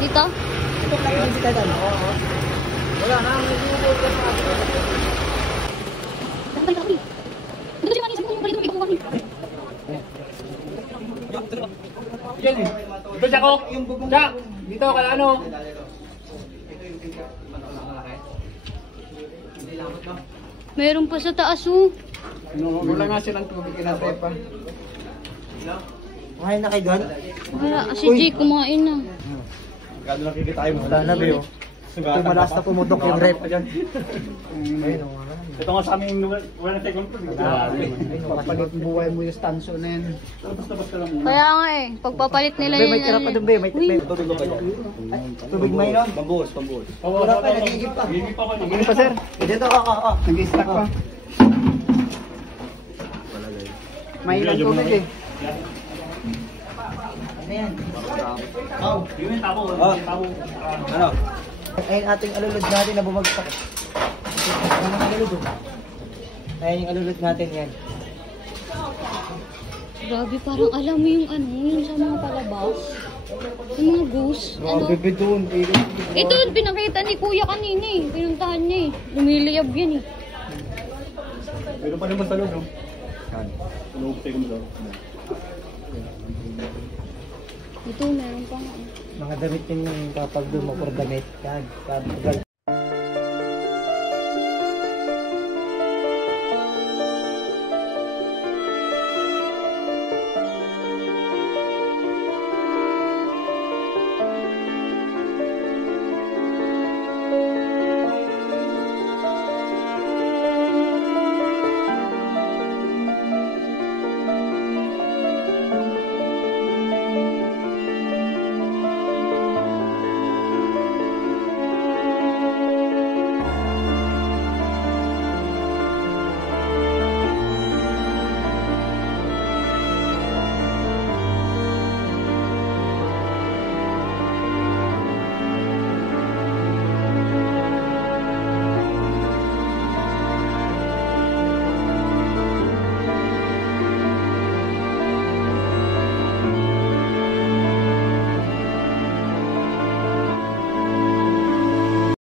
Dito? Wala na, may bubog ka pa. Yan eh. Ito, Jaco. Jak, dito ka ano. Meron pa sa taas oh. Wala nga silang tubig kinasepa. Kumain na kayo doon? Wala, si Jay kumain na. Gado nakikita tayo. Wala na, Beo. Ito malas na pumutok yung rep. Ayun, ito nga sa aming wala na second floor. papalit buhay mo yung stanso na yan. Tapos ka lang muna. Kaya nga eh, pagpapalit nila Be, may tira pa doon, Be. May Tutulog ka dyan. tubig may no? Pambuhos, pambuhos. Wala pa, nagigib pa. Gigip pa ko. Nagigib pa, sir. Dito, Nag-stack pa. May ilang tubig eh. Ano yan? Yun yung tabo. Tabo. Ano? Ayun ating alulod natin na bumagsak. Ano ang alulod oh? Ayun yung alulod natin yan. Grabe, parang alam mo yung ano, yung sa mga palabas. Yung mga goose. Ano? Bebe doon. Ito yung pinakita ni Kuya kanina eh. Pinuntahan niya eh. Lumiliyab yan eh. Meron pa naman sa loob, no? Loob tayo mo daw. Ito, meron pa nga. Mga damit yung kapag doon mo for damit. Yan. Kapag